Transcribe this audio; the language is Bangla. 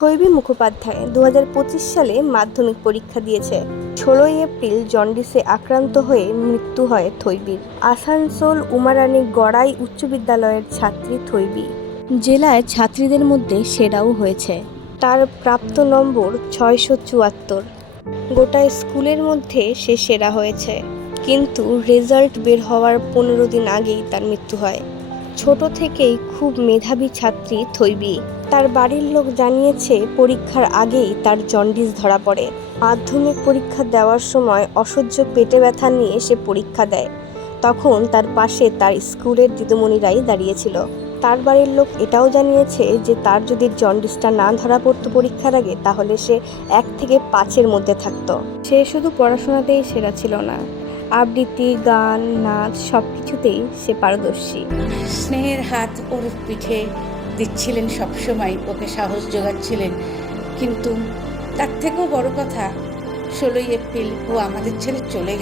থৈবী মুখোপাধ্যায় 2025 সালে মাধ্যমিক পরীক্ষা দিয়েছে। 16ই এপ্রিল জন্ডিসে আক্রান্ত হয়ে মৃত্যু হয় থৈবীর। আসানসোল উমারানী গড়াই উচ্চ বিদ্যালয়ের ছাত্রী থৈবী জেলায় ছাত্রীদের মধ্যে সেরাও হয়েছে। তার প্রাপ্ত নম্বর 674। গোটা স্কুলের মধ্যে সে সেরা হয়েছে, কিন্তু রেজাল্ট বের হওয়ার 15 দিন আগেই তার মৃত্যু হয়। ছোট থেকেই খুব মেধাবী ছাত্রী থৈবী। তার বাড়ির লোক জানিয়েছে পরীক্ষার আগেই তার জন্ডিস ধরা পড়ে। মাধ্যমিক পরীক্ষা দেওয়ার সময় অসহ্য পেটে ব্যথা নিয়ে সে পরীক্ষা দেয়। তখন তার পাশে তার স্কুলের দিদিমণিরাই দাঁড়িয়েছিল। তার বাড়ির লোক এটাও জানিয়েছে যে তার যদি জন্ডিসটা না ধরা পড়তো পরীক্ষার আগে, তাহলে সে 1 থেকে 5-এর মধ্যে থাকতো। সে শুধু পড়াশোনাতেই সেরা ছিল না, আবৃত্তি, গান, নাচ সবকিছুতেই সে পারদর্শী। স্নেহের হাত ওর পিঠে দিচ্ছিলেন, সবসময় ওকে সাহস যোগাচ্ছিলেন। কিন্তু তার থেকেও বড় কথা, 16ই এপ্রিল ও আমাদের ছেড়ে চলে গেল।